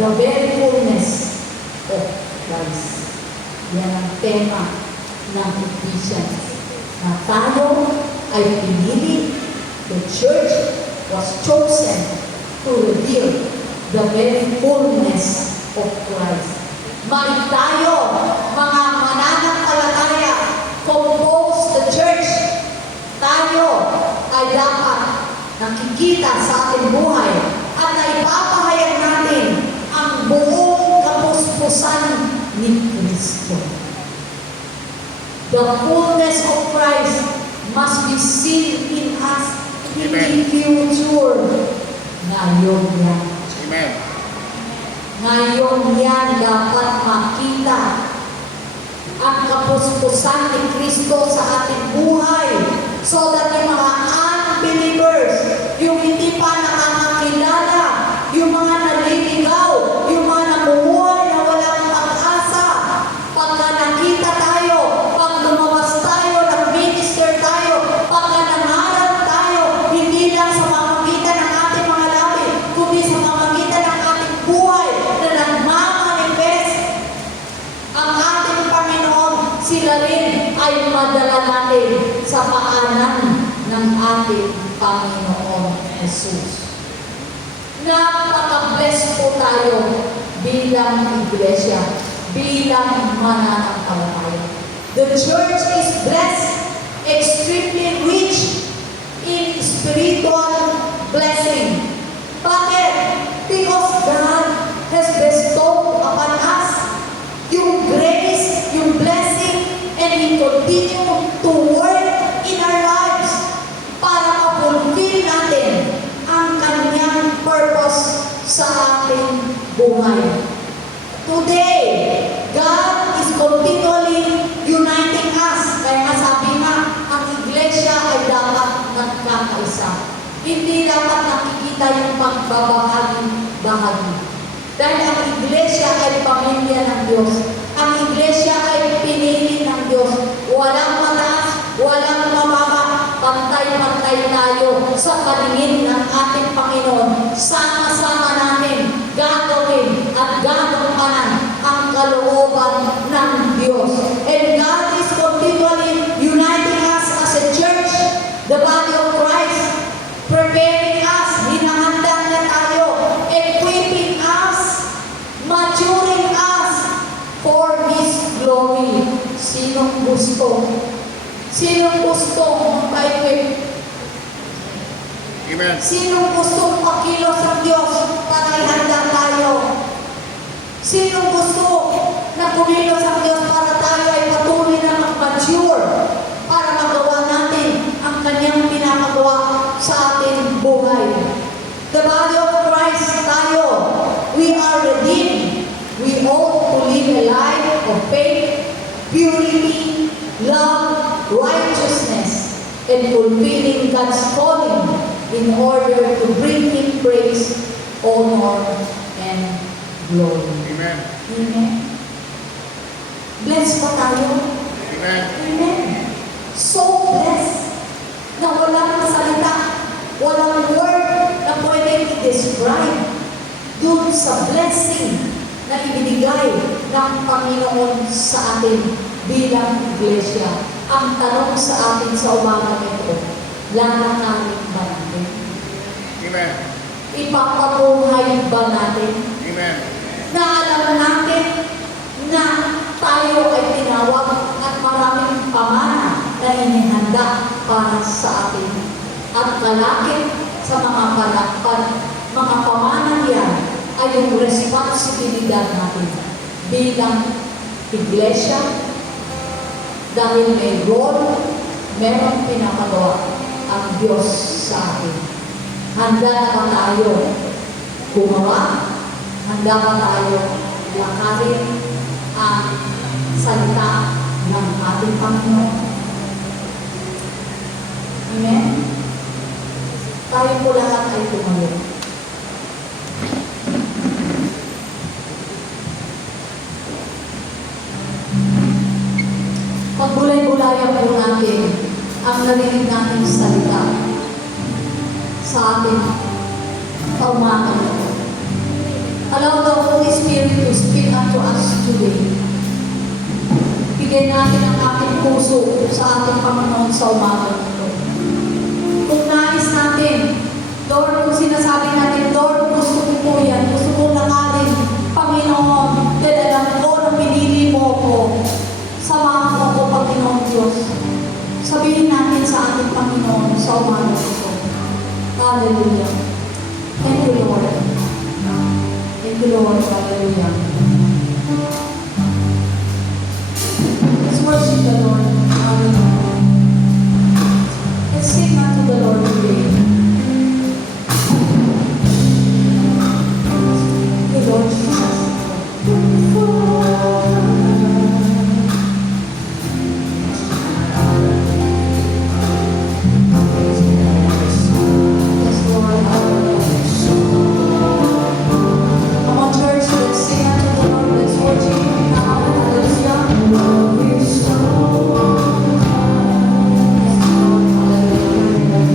the very fullness of Christ. Yan ang tema ng Ephesians. Na tayo ay pinili, the church was chosen to reveal the very fullness of Christ. May tayo, mga mananampalataya, compose the church. Tayo ay dapat nakikita sa ating buhay at naipapahayag natin ang buong kapuspusan ni Kristo. The fullness of Christ must be seen in us, hindi future. Ngayon yan. Amen. Ngayon yan dapat makita ang kapuspusan ni Kristo sa ating buhay so that yung mga unbelievers, yung hindi pa nakakakilala, yung mga naliligaw, yung mga namumuhay na walang pag-asa, pagka nakita tayo, pag lumabas tayo, nag-minister tayo, pagka nangaral tayo, hindi lang sa pamamagitan ng ating mga labi, kundi sa pamamagitan ng ating buhay na nagmamanifest ang ating Panginoon, sila rin ay madala natin sa paanan ng ating Panginoon Jesus. Napaka-bless po tayo bilang iglesia, bilang mananampalataya. The church is blessed, extremely rich in spiritual blessing. Bakit? Because God has bestowed upon us yung grace, yung blessing, and He continue to work in our lives para ma-fulfill natin ang kanyang purpose sa ating buhay. Today, God is continually uniting us. Kaya nga sabi nga, ang iglesia ay dapat nagkakaisa. Hindi dapat nakikita yung pagbabahagi-bahagi. Dahil ang iglesia ay pamilya ng Diyos. Ang iglesia ay pinili ng Diyos. Walang mataas, walang mababa. Pantay-pantay tayo sa paningin ng ating Panginoon. Sama-sama natin gagawin at gagampanan ang kalooban ng Diyos. And God is continually uniting us as a church, the body of Christ, preparing us, hinahanda na tayo, equipping us, maturing us for His glory. Sinong gusto Sinong gustong ma-equip? Amen. Sinong gustong makilos ng Diyos para ihanda tayo? Sinong gusto na kumilos ang Diyos para tayo ay patuloy na mag-mature para magawa natin ang kanyang pinapagawa sa ating buhay? The body of Christ tayo. We are redeemed. We ought to live a life of faith, purity, love, righteousness, and fulfilling God's calling in order to bring Him praise, honor, and glory. Amen. Amen. Blessed pa tayo. Amen. Amen. So blessed na walang salita, walang word na pwede i-describe dun sa blessing na ibinigay ng Panginoon sa atin bilang iglesia. Ang tanong sa atin sa umaga nito, lalakarin ba natin? Amen. Ipapabuhay ba natin? Amen. Na alam natin na tayo ay tinawag at maraming pamana na inihanda para sa atin. At kalakit sa mga pamana niyan ay yung responsibilidad natin bilang iglesia dahil may role, merong pinapagawa ang Diyos sa atin. Handa na ba tayo gumawa? Handa ba tayo lakarin ang salita ng ating Panginoon? Amen? Tayo po lahat ay tumayo. Pagbulay-bulayan po natin ang narinig nating salita sa ating paumakan. Allow the Holy Spirit to speak unto us today. Bigyan natin ang ating puso sa ating Panginoon sa umaga nito. Kung nais natin, Lord, kung sinasabi natin, Lord, gusto ko po yan, gusto ko lakarin, Panginoon, dahil alam ko na pinili mo ko. Samahan mo ko, Panginoon Diyos. Sabihin natin sa ating Panginoon sa umaga nito. Hallelujah. Thank you, Lord. Thank you, Lord. Hallelujah. Let's worship the Lord. Hallelujah. Let's sing unto the Lord today. The Lord Jesus. Yes, Lord. Come on, church. Let's sing unto the Lord. Let's worship Him now. Hallelujah. Yes, Lord. Hallelujah.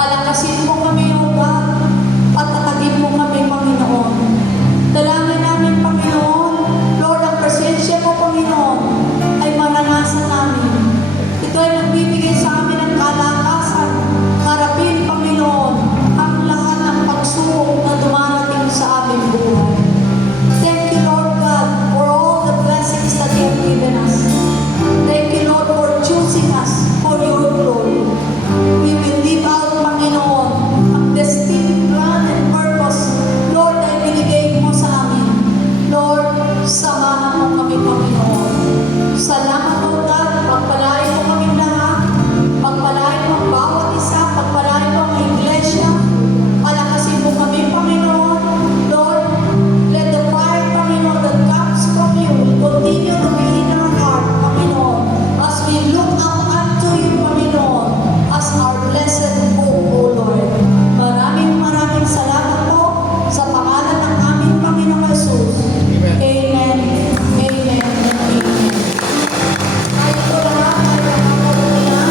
Palakasin mo kami, O God. Patatagin mo kami, Panginoon. Dalangin namin, Panginoon. Lord, ang presensya mo, Panginoon, ay maranasan namin. Ito ay nagbibigay sa amin ng kalakasan. Harapin, Panginoon, ang lahat ng pagsubok na dumarating sa aming buhay. Thank you, Lord God, for all the blessings that you have given us. Thank you, Lord, for choosing us for your glory. We will live out, Panginoon, ang destiny, plan, and purpose, Lord, ay binigay mo sa amin. Lord, samahan mo kami, Panginoon. Salamat, O God, pagpalain mo kami lahat. Pagpalain mo ang bawat isa, pagpalain mo ang iglesia. Palakasin mo kami, Panginoon. Lord, let the fire, Panginoon, that comes from you continue to be in our heart, Panginoon, as we look up unto you, Panginoon, as our blessed hope, O Lord. Maraming salamat po sa pangalan ng aming Panginoong Jesus. Amen. Amen. Amen. Amen. Tayo po lahat ay nakakabot na.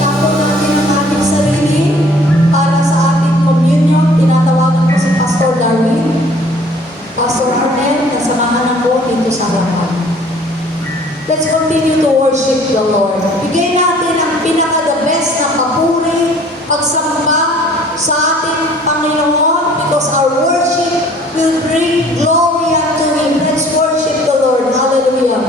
Tapo natin ang aming sarili para sa ating communion. Tinatawagan ko si Pastor Darwin. Pastor Arnel, nasamahan ako dito sa harapan. Let's continue to worship the Lord. Bigay natin ang pinaka-the best na papuri, pagsamba sa ating Panginoon because our worship will bring glory unto Him. Let's worship the Lord. Hallelujah.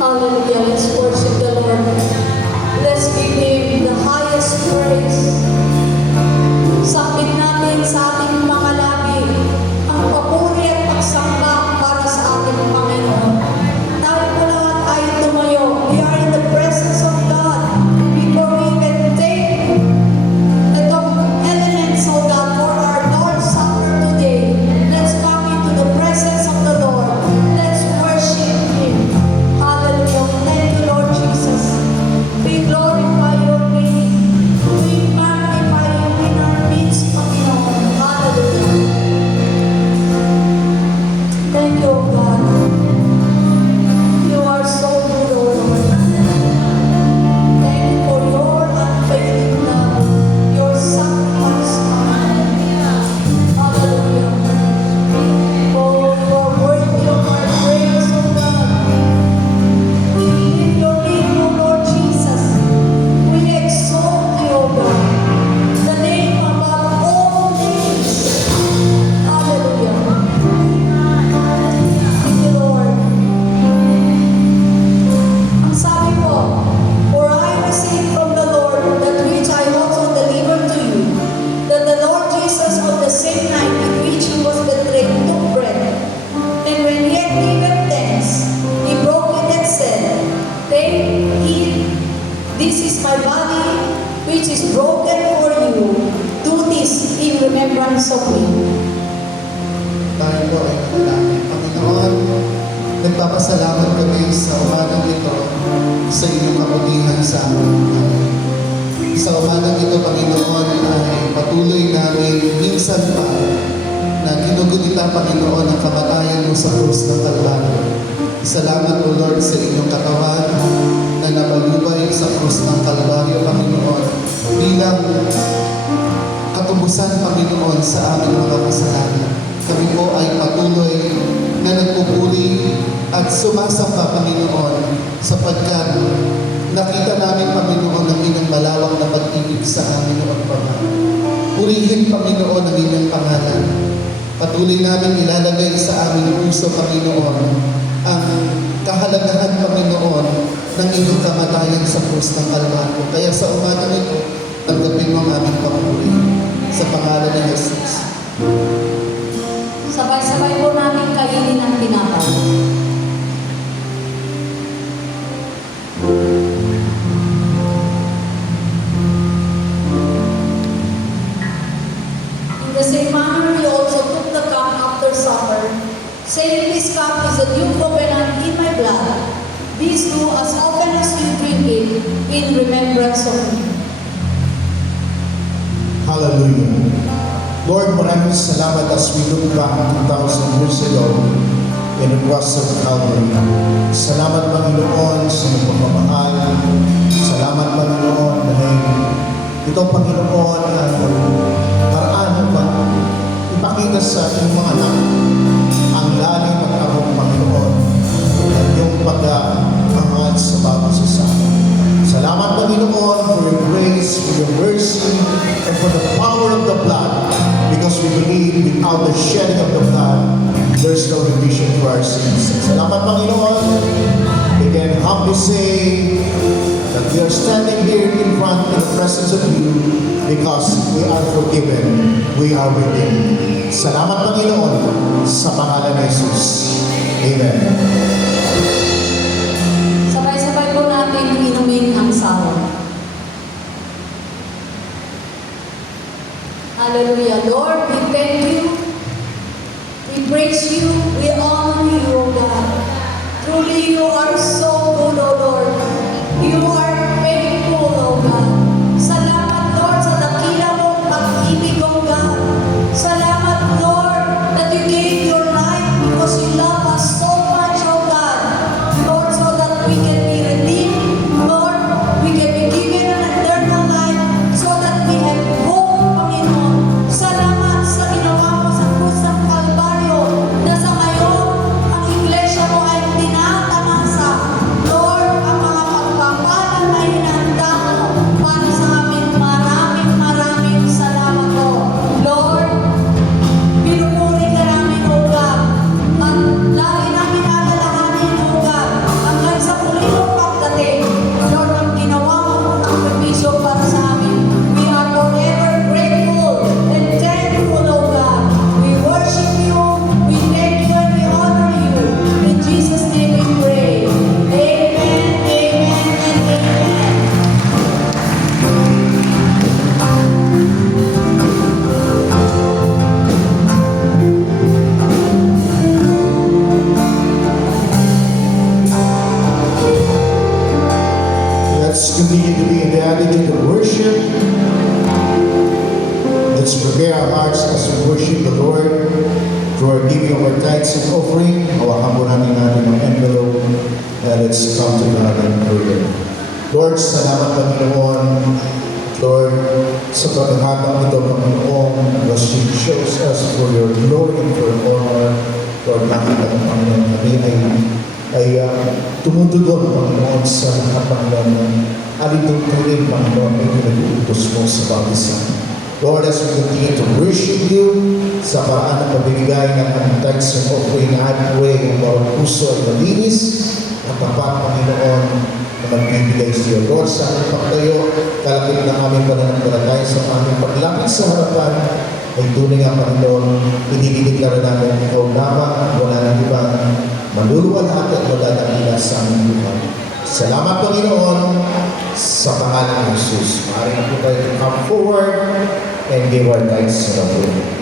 Hallelujah. Let's worship the Lord. Let's give Him the highest praise. Sakit natin sa ating mga labi ang papuri at pagsamba para sa ating Panginoon. Tayo po lahat ay tumayo. We are in the presence of God. Before we can take itong elements of God for our Lord's Supper today, let's come into the presence of the Lord. Let's worship Him. Hallelujah. Thank you, Lord Jesus. We glorify your name. We magnify you in our midst, Panginoon. Hallelujah. Thank you, O God. You are so good, O Lord. Thank you for your unfailing love, your sacrifice, Panginoon. Hallelujah. Oh, you are worthy of our praise, O God. We lift your name, O Lord Jesus. We exalt you, O God, the name above all names. Hallelujah. Thank you, Lord. Ang sabi po, for I received from the Lord that which I also delivered to you, that the Lord Jesus on the same night in which he was betrayed took bread, and when he had given thanks, he broke it and said, "Take, eat, this is my body, which is broken for you. Do this in remembrance of me." Tayo po ay nakalangin. Panginoon, nagpapasalamat kami sa umagang ito sa inyong kabulihan sa aming buhay. Sa umagang ito, Panginoon, ay patuloy namin minsan pa na ginugunita, Panginoon, ang kamatayan mo sa krus ng Kalbaryo. Salamat, O Lord, sa inyong katawan na nabalubay sa krus ng Kalbaryo, Panginoon, bilang katubusan, Panginoon, sa aming mga kasalanan. Kami po ay patuloy na nagpupuri at sumasamba, Panginoon, sapagkat nakita namin, Panginoon, ang inyong malawak na pag-ibig sa amin noon pa man. Purihin, Panginoon, ang inyong pangalan. Patuloy namin ilalagay sa aming puso, Panginoon, ang kahalagahan, Panginoon, ng inyong kamatayan sa krus ng Kalbaryo. Kaya sa umaga nito, tanggapin mo ang aming papuri sa pangalan ni Jesus. Sabay-sabay po namin kainin ang tinapay. In the same manner, he also took the cup after supper, saying, "This cup is the new covenant in my blood. This do as often as you drink it in remembrance of me." Lord, maraming salamat as we look back 2,000 years ago in the cross of Calvary. Salamat, Panginoon, sa iyong pagmamahal. Salamat, Panginoon, dahil ito, Panginoon, ang paraan upang ipakita sa ating mga anak ang lalim at among Panginoon at iyong pagmamahal sa bawat isa. Salamat, Panginoon, for your grace, for your mercy, and for the power of the blood. Because we believe without the shedding of the blood, there's no remission for our sins. Salamat, Panginoon. We can humbly say that we are standing here in front in the presence of you because we are forgiven. We are redeemed. Salamat, Panginoon, sa pangalan ni Jesus. Amen. Sabay-sabay po natin inumin ang sawa. Hallelujah. Lord, we thank you. We praise you. We honor you, O God. Truly, you are so good, O Lord. You are faithful, O God. Salamat, Lord, sa dakila mong pag-ibig, O God. Salamat, Lord, that you gave your life because you love us so much, O God. Lord, so that we can be redeemed. Lord, we can be given an eternal life so that we have hope, Panginoon. Salamat sa ginawa mo sa krus ng Kalbaryo na sa ngayon ang iglesia mo ay tinatamasa. Lord, ang mga pagpapalan na hinanda mo para sa amin, maraming salamat po. Lord, pinupuri ka namin, O God, at lagi namin alalahanin, O God, hanggang sa pulitong pagdating. Lord, ang ginawa mo ang sakripisyo para sa amin. We are forever grateful and thankful, O God. We worship you, we thank you, and we honor you. In Jesus' name we pray. Amen, amen, and amen. Let's continue to be in the attitude of worship. Let's prepare our hearts as we worship the Lord for giving of our tithes and offering. Hawakan po natin ang envelope. Let's come to God and pray. Lord, salamat, Panginoon. Lord, sa pagkakataon ito, Panginoon, as you chose us for your glory and for your honor. Lord, nakita ng Panginoon, kami ay tumutulong, Panginoon, sa lahat, Panginoon, ng alintungtunin, Panginoon, ay pinag-uutos mo sa bawat isa. Lord, as we continue to worship you, sa paraan ng pabibigay ng aming tithes and offering, I pray ang bawat puso ay malinis at tapat, Panginoon, na magbibigay sa iyo. Lord, sa aming pagtayo, kalapit ng aming pananampalataya sa aming paglapit sa harapan, ay tunay nga, Panginoon, inidideklara namin ikaw lamang at wala nang ibang maluluwalhati at magdadakila sa aming buhay. Salamat, Panginoon, sa pangalan ng Jesus. Maaaring po tayo to come forward and give our thanks to the Lord.